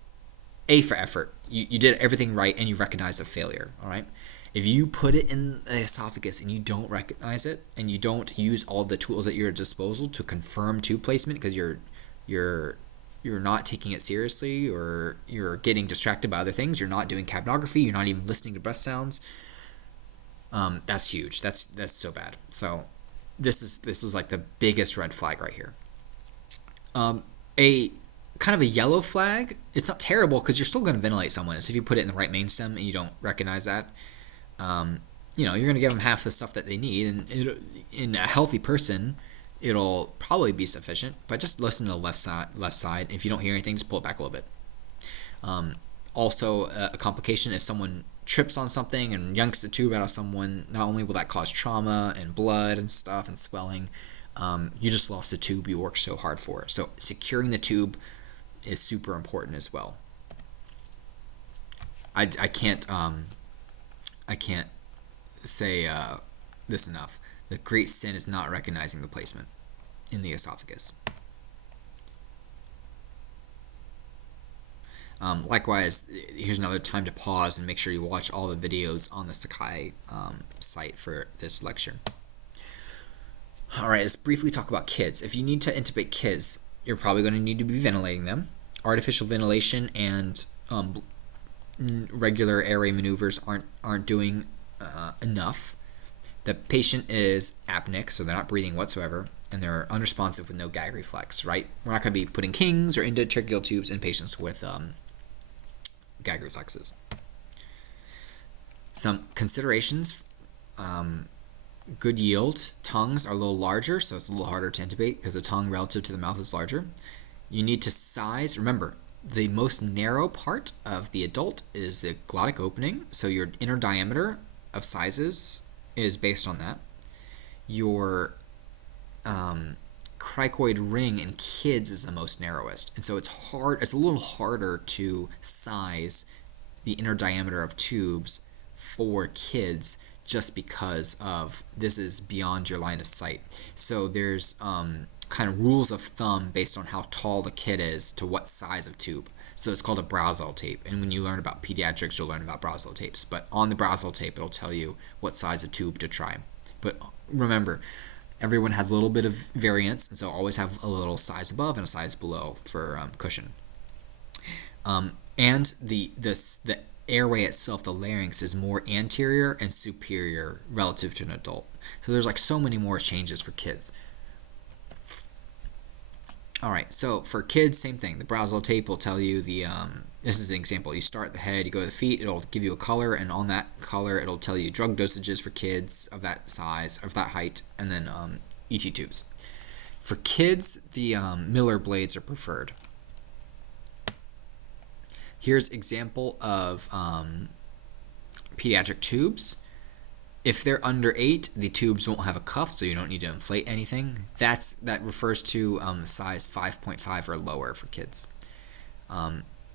A for effort. You did everything right and you recognize a failure, all right? If you put it in the esophagus and you don't recognize it and you don't use all the tools at your disposal to confirm tube placement because you're not taking it seriously, or you're getting distracted by other things, you're not doing capnography, you're not even listening to breath sounds, that's huge. That's so bad. So this is like the biggest red flag right here. A kind of a yellow flag, it's not terrible because you're still going to ventilate someone. So if you put it in the right main stem and you don't recognize that, you're going to give them half the stuff that they need, and in a healthy person, it'll probably be sufficient. But just listen to the left side. If you don't hear anything, just pull it back a little bit. Also, a complication, if someone trips on something and yanks the tube out of someone, not only will that cause trauma and blood and stuff and swelling, you just lost the tube you worked so hard for. So securing the tube is super important as well. I can't say this enough. The great sin is not recognizing the placement in the esophagus. Likewise, here's another time to pause and make sure you watch all the videos on the Sakai site for this lecture. All right, let's briefly talk about kids. If you need to intubate kids, you're probably going to need to be ventilating them. Artificial ventilation and regular airway maneuvers aren't doing enough. The patient is apneic, so they're not breathing whatsoever, and they're unresponsive with no gag reflex, right? We're not going to be putting Kings or endotracheal tubes in patients with gag reflexes. Some considerations, good yield. Tongues are a little larger, so it's a little harder to intubate because the tongue relative to the mouth is larger. You need to size, remember, the most narrow part of the adult is the glottic opening, so your inner diameter of sizes is based on that. Your cricoid ring in kids is the most narrowest, and so it's a little harder to size the inner diameter of tubes for kids just because of this is beyond your line of sight. So there's kind of rules of thumb based on how tall the kid is to what size of tube. So it's called a Brazel tape, and when you learn about pediatrics, you'll learn about Brazel tapes. But on the Brazel tape, it'll tell you what size of tube to try. But remember, everyone has a little bit of variance, and so always have a little size above and a size below for cushion. And the airway itself, the larynx, is more anterior and superior relative to an adult. So there's like so many more changes for kids. All right, so for kids, same thing. The Brazel tape will tell you this is an example. You start at the head, you go to the feet, it'll give you a color, and on that color, it'll tell you drug dosages for kids of that size, of that height, and then ET tubes. For kids, the Miller blades are preferred. Here's example of pediatric tubes. If they're under 8, the tubes won't have a cuff, so you don't need to inflate anything. That refers to size 5.5 or lower for kids.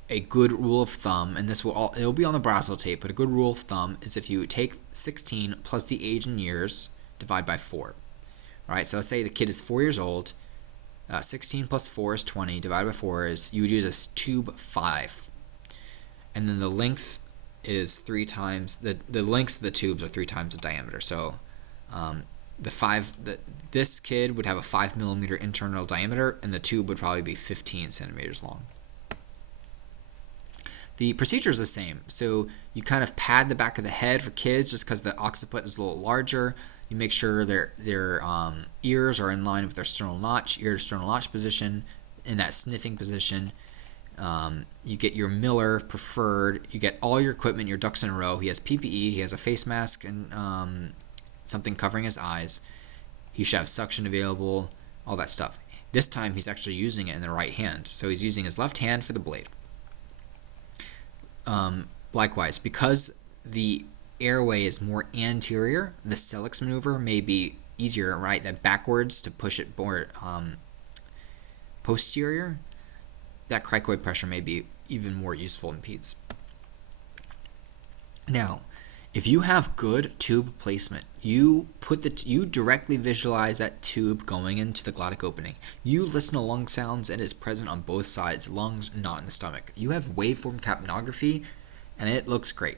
a good rule of thumb, and it'll be on the Brazel tape, but a good rule of thumb is if you take 16 plus the age in years, divide by 4. All right, so let's say the kid is 4 years old. 16 plus 4 is 20. Divided by 4 is, you would use a tube 5. And then the length is 3 times, the lengths of the tubes are 3 times the diameter. So this kid would have a 5 millimeter internal diameter, and the tube would probably be 15 centimeters long. The procedure is the same. So you kind of pad the back of the head for kids just because the occiput is a little larger. You make sure their ears are in line with their sternal notch, ear to sternal notch position, in that sniffing position. You get your Miller preferred. You get all your equipment, your ducks in a row. He has PPE. He has a face mask and something covering his eyes. He should have suction available, all that stuff. This time he's actually using it in the right hand. So he's using his left hand for the blade. Likewise, because the airway is more anterior, the Selleck's maneuver may be easier, right? That backwards to push it more posterior. That cricoid pressure may be even more useful in peds. Now, if you have good tube placement, you directly visualize that tube going into the glottic opening. You listen to lung sounds, and it is present on both sides, lungs, not in the stomach. You have waveform capnography, and it looks great.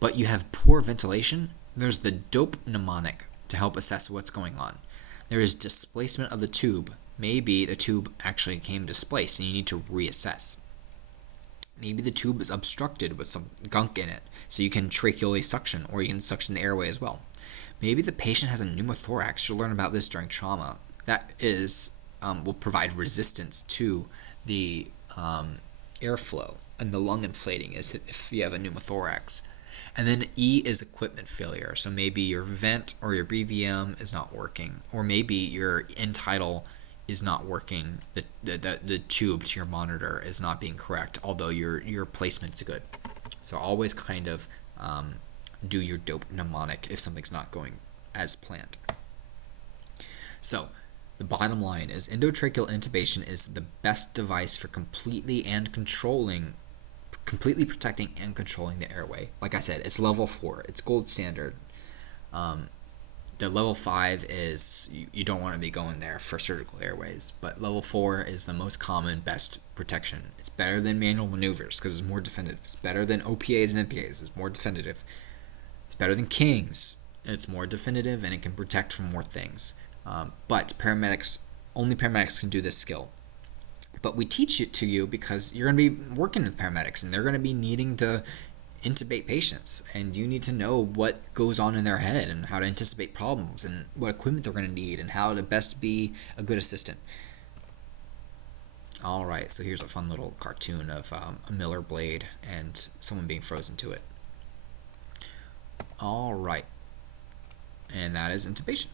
But you have poor ventilation. There's the dope mnemonic to help assess what's going on. There is displacement of the tube. Maybe the tube actually came displaced, and you need to reassess. Maybe the tube is obstructed with some gunk in it, so you can tracheally suction, or you can suction the airway as well. Maybe the patient has a pneumothorax. You'll learn about this during trauma. That will provide resistance to the airflow and the lung inflating if you have a pneumothorax. And then E is equipment failure. So maybe your vent or your BVM is not working, or maybe your end tidal is not working. The tube to your monitor is not being correct, although your placement's good. So always kind of do your dope mnemonic if something's not going as planned. So the bottom line is endotracheal intubation is the best device for completely protecting and controlling the airway. Like I said, it's level 4. It's gold standard. The level 5 is you don't want to be going there for surgical airways, but level 4 is the most common, best protection. It's better than manual maneuvers because it's more definitive. It's better than OPAs and NPAs. It's more definitive. It's better than Kings. It's more definitive, and it can protect from more things. But only paramedics can do this skill. But we teach it to you because you're going to be working with paramedics, and they're going to be needing to intubate patients, and you need to know what goes on in their head and how to anticipate problems and what equipment they're going to need and how to best be a good assistant. Alright, so here's a fun little cartoon of a Miller blade and someone being frozen to it. Alright, and that is intubation.